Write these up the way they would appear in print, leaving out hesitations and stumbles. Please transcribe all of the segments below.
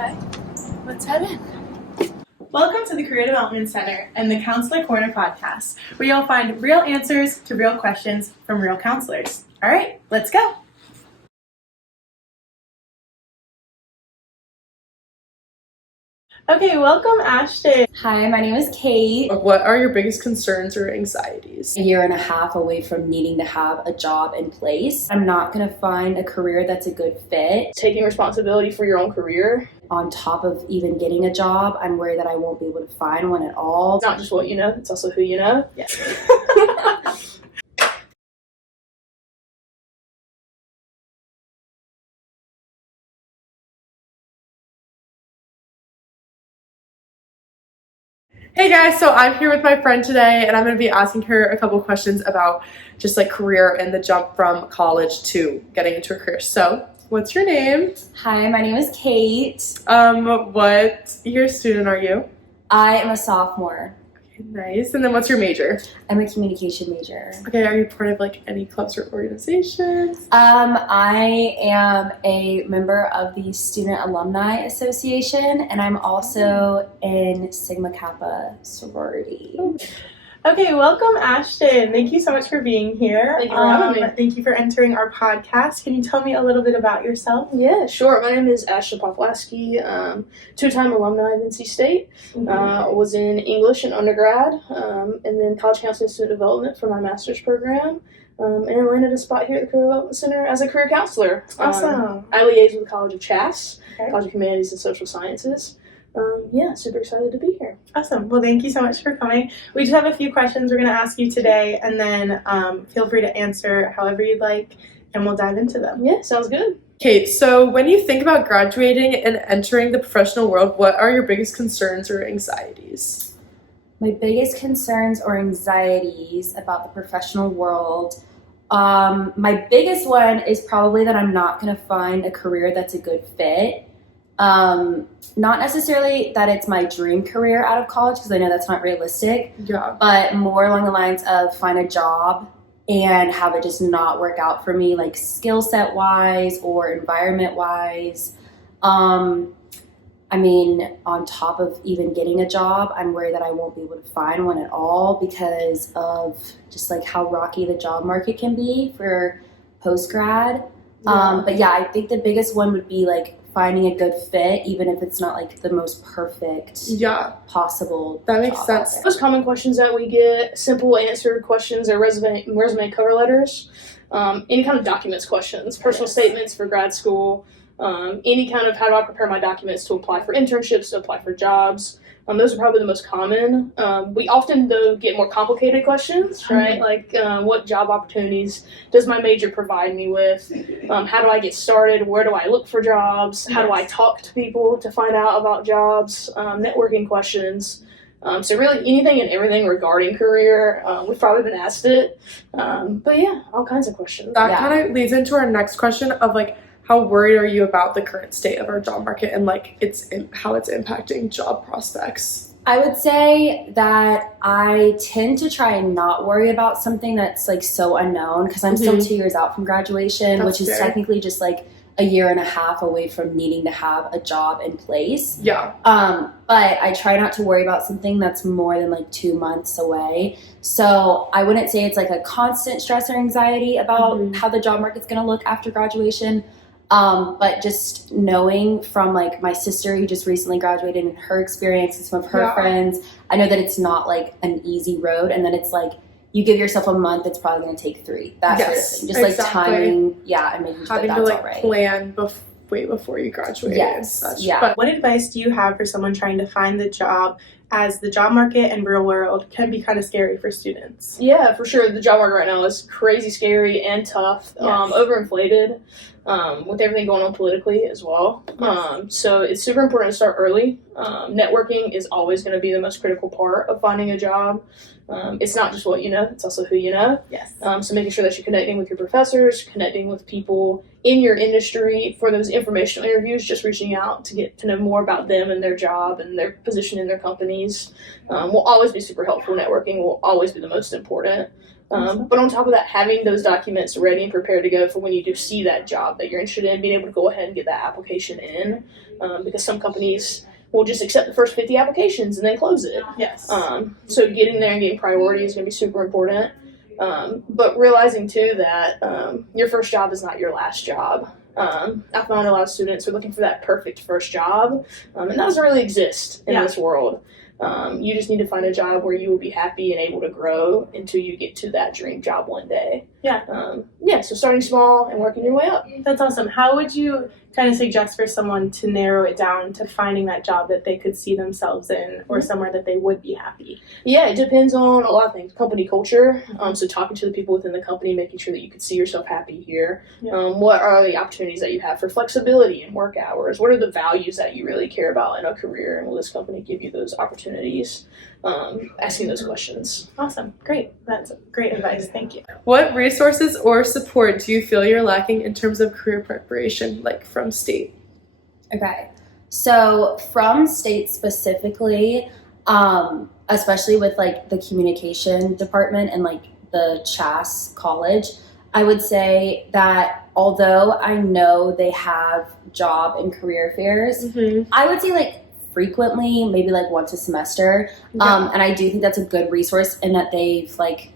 Okay, let's head in. Welcome to the Career Development Center and the Counselor Corner podcast, where you'll find real answers to real questions from real counselors. All right, let's go. Okay, welcome, Ashton. Hi, my name is Kate. What are your biggest concerns or anxieties? A year and a half away from needing to have a job in place. I'm not going to find a career that's a good fit. Taking responsibility for your own career. On top of even getting a job, I'm worried that I won't be able to find one at all. It's not just what you know, it's also who you know. Yes. Hey guys, so I'm here with my friend today and I'm going to be asking her a couple questions about just like career and the jump from college to getting into a career. So, what's your name? Hi, my name is Kate. What year student are you? I am a sophomore. Okay, nice. And then what's your major? I'm a communication major. Okay, are you part of like any clubs or organizations? I am a member of the Student Alumni Association, and I'm also in Sigma Kappa sorority. Okay, welcome, Ashton. Thank you so much for being here. Thank you for having me. Thank you for entering our podcast. Can you tell me a little bit about yourself? Yeah, sure. My name is Ashton Poplaski, two-time alumni of NC State. Was in English in undergrad, and then college counseling and student development for my master's program. And I landed a spot here at the Career Development Center as a career counselor. Awesome. I liaise with the College of Chass, Okay. College of Humanities and Social Sciences. Yeah, super excited to be here. Awesome. Well, thank you so much for coming. We just have a few questions we're going to ask you today, and then feel free to answer however you'd like, and we'll dive into them. Yeah, sounds good. Kate, so when you think about graduating and entering the professional world, what are your biggest concerns or anxieties? My biggest concerns or anxieties about the professional world, my biggest one is probably that I'm not going to find a career that's a good fit. Not necessarily that it's my dream career out of college, because I know that's not realistic, Yeah. but more along the lines of find a job and have it just not work out for me, like skill set wise or environment wise. I mean, on top of even getting a job, I'm worried that I won't be able to find one at all because of just like how rocky the job market can be for post-grad. But yeah, I think the biggest one would be like finding a good fit, even if it's not like the most perfect possible. That makes job sense. out there. Most common questions that we get, simple answered questions are resume cover letters, any kind of documents questions, personal statements for grad school, any kind of how do I prepare my documents to apply for internships, to apply for jobs. Those are probably the most common. We often, though, get more complicated questions, right? Like, what job opportunities does my major provide me with? How do I get started? Where do I look for jobs? How do I talk to people to find out about jobs? Networking questions. So really anything and everything regarding career, we've probably been asked it. But yeah, all kinds of questions. That kind of leads into our next question of like, how worried are you about the current state of our job market and like how it's impacting job prospects? I would say that I tend to try and not worry about something that's like so unknown, because I'm still 2 years out from graduation, which is technically just like a year and a half away from needing to have a job in place. Yeah. But I try not to worry about something that's more than like 2 months away. So I wouldn't say it's like a constant stress or anxiety about how the job market's going to look after graduation. But just knowing from like my sister who just recently graduated and her experience and some of her friends, I know that it's not like an easy road, and then it's like you give yourself a month, it's probably going to take 3. That sort of thing. Just like timing, and making sure having that's to like all right. plan way before you graduate. Yes. And such. Yeah. But What advice do you have for someone trying to find the job, as the job market and real world can be kind of scary for students? Yeah, for sure. The job market right now is crazy scary and tough, overinflated, with everything going on politically as well. So it's super important to start early. Networking is always going to be the most critical part of finding a job. It's not just what you know, it's also who you know. Yes. So making sure that you're connecting with your professors, connecting with people in your industry for those informational interviews, just reaching out to get to know more about them and their job and their position in their companies will always be super helpful. Networking will always be the most important. But on top of that, having those documents ready and prepared to go for when you do see that job that you're interested in, being able to go ahead and get that application in, because some companies will just accept the first 50 applications and then close it. Yes. So getting there and getting priority is going to be super important. But realizing too that your first job is not your last job. I find a lot of students are looking for that perfect first job, and that doesn't really exist in this world. You just need to find a job where you will be happy and able to grow until you get to that dream job one day. So starting small and working your way up. That's awesome. How would you kind of suggest for someone to narrow it down to finding that job that they could see themselves in, or somewhere that they would be happy? Yeah, it depends on a lot of things. Company culture, so talking to the people within the company, making sure that you can see yourself happy here. What are the opportunities that you have for flexibility in work hours? What are the values that you really care about in a career, and will this company give you those opportunities? Asking those questions. Awesome. Great. That's great advice. Thank you. What resources or support do you feel you're lacking in terms of career preparation, like from state? Okay. So from state specifically, especially with like the communication department and like the CHAS college, I would say that although I know they have job and career fairs, I would say like frequently, maybe like once a semester. And I do think that's a good resource in that they've like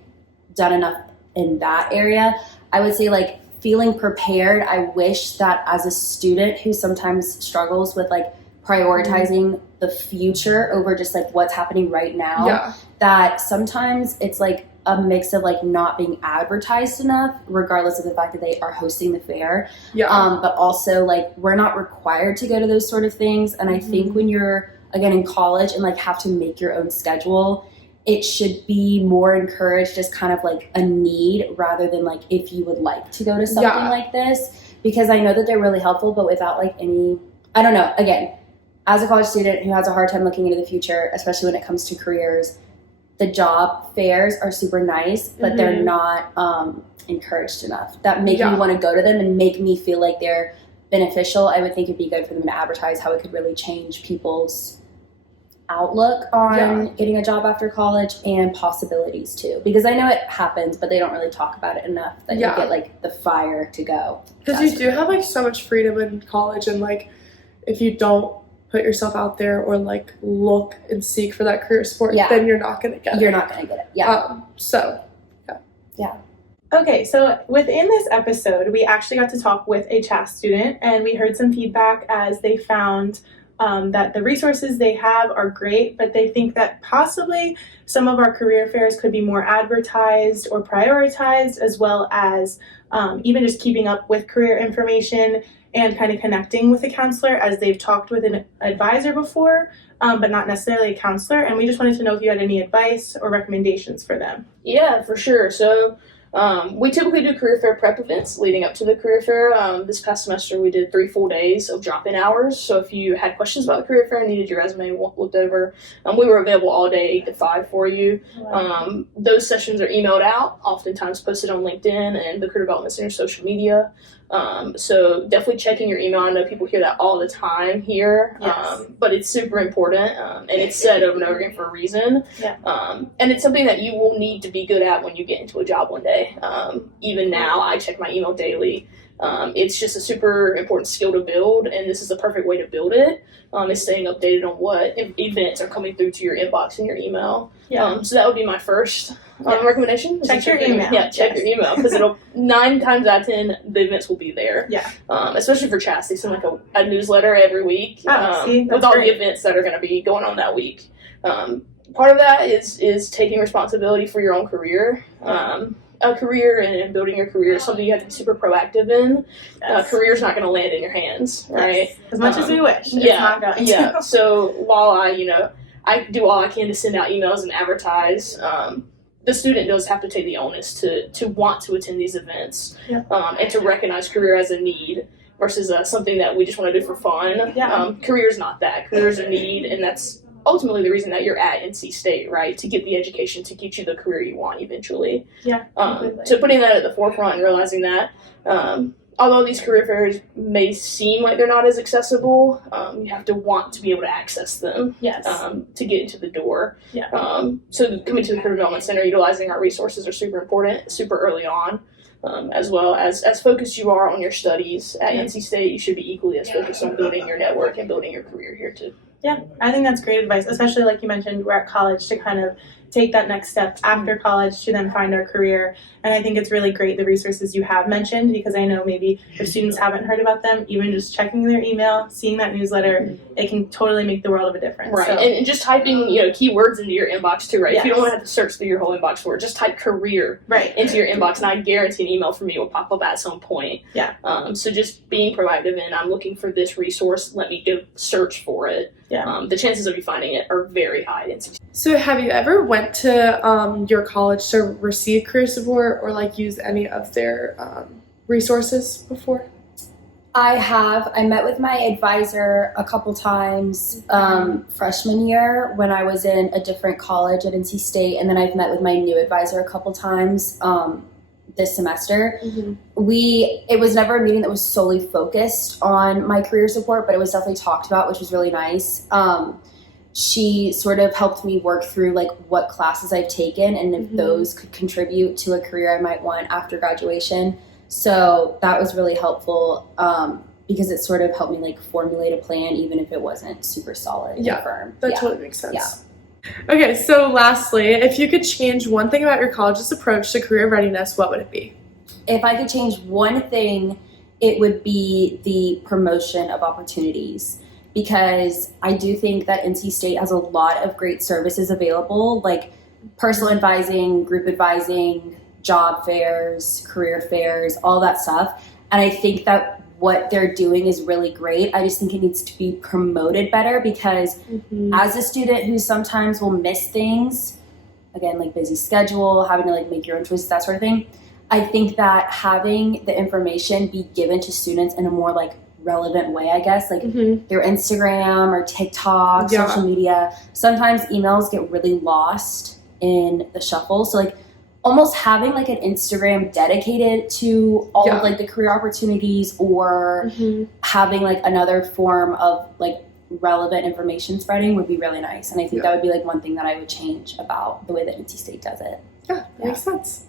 done enough in that area. I would say like feeling prepared. I wish that as a student who sometimes struggles with like prioritizing the future over just like what's happening right now, that sometimes it's like a mix of like not being advertised enough, regardless of the fact that they are hosting the fair. But also like we're not required to go to those sort of things. And I think when you're again in college and like have to make your own schedule, it should be more encouraged as kind of like a need rather than like if you would like to go to something like this, because I know that they're really helpful, but without like any, I don't know, again, as a college student who has a hard time looking into the future, especially when it comes to careers, the job fairs are super nice, but they're not encouraged enough. That make me want to go to them and make me feel like they're beneficial. I would think it'd be good for them to advertise how it could really change people's outlook on getting a job after college and possibilities too. Because I know it happens, but they don't really talk about it enough that you get like the fire to go. Because you do have like so much freedom in college, and like if you don't put yourself out there or like look and seek for that career sport, then you're not going to get it. You're not going to get it. Okay, so within this episode, we actually got to talk with a CHAS student, and we heard some feedback as they found that the resources they have are great, but they think that possibly some of our career fairs could be more advertised or prioritized, as well as even just keeping up with career information and kind of connecting with a counselor, as they've talked with an advisor before, but not necessarily a counselor. And we just wanted to know if you had any advice or recommendations for them. Yeah, for sure. So we typically do career fair prep events leading up to the career fair. This past semester, we did 3 full days of drop-in hours. So if you had questions about the career fair and needed your resume looked over, we were available all day, 8 to 5 for you. Those sessions are emailed out, oftentimes posted on LinkedIn and the Career Development Center social media. So definitely checking your email. I know people hear that all the time here, but it's super important, and it's said over and over again for a reason. And it's something that you will need to be good at when you get into a job one day. Even now, I check my email daily. It's just a super important skill to build, and this is the perfect way to build it, is staying updated on what events are coming through to your inbox and your email. So that would be my first recommendation. Check your email. Yeah, check your email, because it'll 9 times out of 10 the events will be there. Especially for CHAS, they send like a newsletter every week with all the events that are going to be going on that week. Part of that is taking responsibility for your own career. A career and building your career is something you have to be super proactive in. Career's not going to land in your hands, right? As much as we wish, it's not going to. So while I do all I can to send out emails and advertise, the student does have to take the onus to want to attend these events and to recognize career as a need versus something that we just want to do for fun. Career's not that. Career's a need, and that's ultimately the reason that you're at NC State, right? To get the education to get you the career you want eventually. So putting that at the forefront and realizing that, although these career fairs may seem like they're not as accessible, you have to want to be able to access them. Yes. To get into the door. Yeah. So coming to the Career Development Center, utilizing our resources are super important, super early on. As well as focused you are on your studies at NC State, you should be equally as focused on building your network and building your career here too. Yeah, I think that's great advice, especially like you mentioned, we're at college to kind of take that next step after college to then find our career. And I think it's really great the resources you have mentioned, because I know maybe if students haven't heard about them, even just checking their email, seeing that newsletter, it can totally make the world of a difference. Right, So, and just typing keywords into your inbox too, right? Yes. If you don't want to have to search through your whole inbox for it, just type career into your inbox, and I guarantee an email from me will pop up at some point. Yeah. So just being proactive and I'm looking for this resource, let me go search for it. Yeah. The chances of you finding it are very high. So have you ever went to your college to receive career support or like use any of their resources before? I have. I met with my advisor a couple times freshman year when I was in a different college at NC State, and then I've met with my new advisor a couple times this semester. It was never a meeting that was solely focused on my career support, but it was definitely talked about, which was really nice. She sort of helped me work through like what classes I've taken and if those could contribute to a career I might want after graduation. So that was really helpful because it sort of helped me like formulate a plan, even if it wasn't super solid and firm. That totally makes sense. Yeah. Okay, so lastly, if you could change one thing about your college's approach to career readiness, what would it be? If I could change one thing, it would be the promotion of opportunities, because I do think that NC State has a lot of great services available, like personal advising, group advising, job fairs, career fairs, all that stuff. And I think that what they're doing is really great. I just think it needs to be promoted better, because as a student who sometimes will miss things, again, like busy schedule, having to like make your own choices, that sort of thing, I think that having the information be given to students in a more like relevant way, I guess, like their Instagram or TikTok, social media. Sometimes emails get really lost in the shuffle. So like almost having like an Instagram dedicated to all of like the career opportunities, or having like another form of like relevant information spreading would be really nice. And I think that would be like one thing that I would change about the way that NC State does it. Yeah, that makes sense.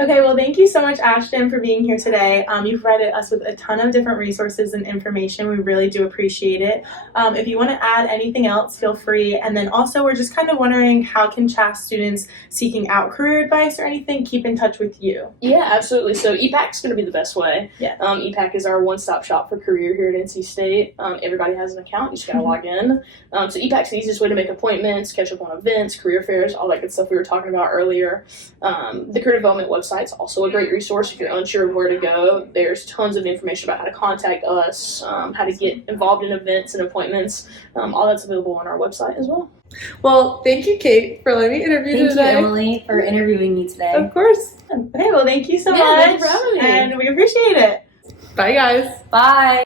Okay, well, thank you so much, Ashton, for being here today. You've provided us with a ton of different resources and information. We really do appreciate it. If you want to add anything else, feel free. And then also, we're just kind of wondering, how can CHAS students seeking out career advice or anything keep in touch with you? Yeah, absolutely. So EPAC's going to be the best way. Yeah. EPAC is our one-stop shop for career here at NC State. Everybody has an account. You just got to log in. So EPAC's the easiest way to make appointments, catch up on events, career fairs, all that good stuff we were talking about earlier. The career development website's also a great resource if you're unsure of where to go. There's tons of information about how to contact us, how to get involved in events and appointments. All that's available on our website as well. Well, thank you, Kate, for letting me interview you today. Thank you, Emily, for interviewing me today. Of course. Okay, well, thank you so much. Thank you for having me. And we appreciate it. Bye, guys. Bye.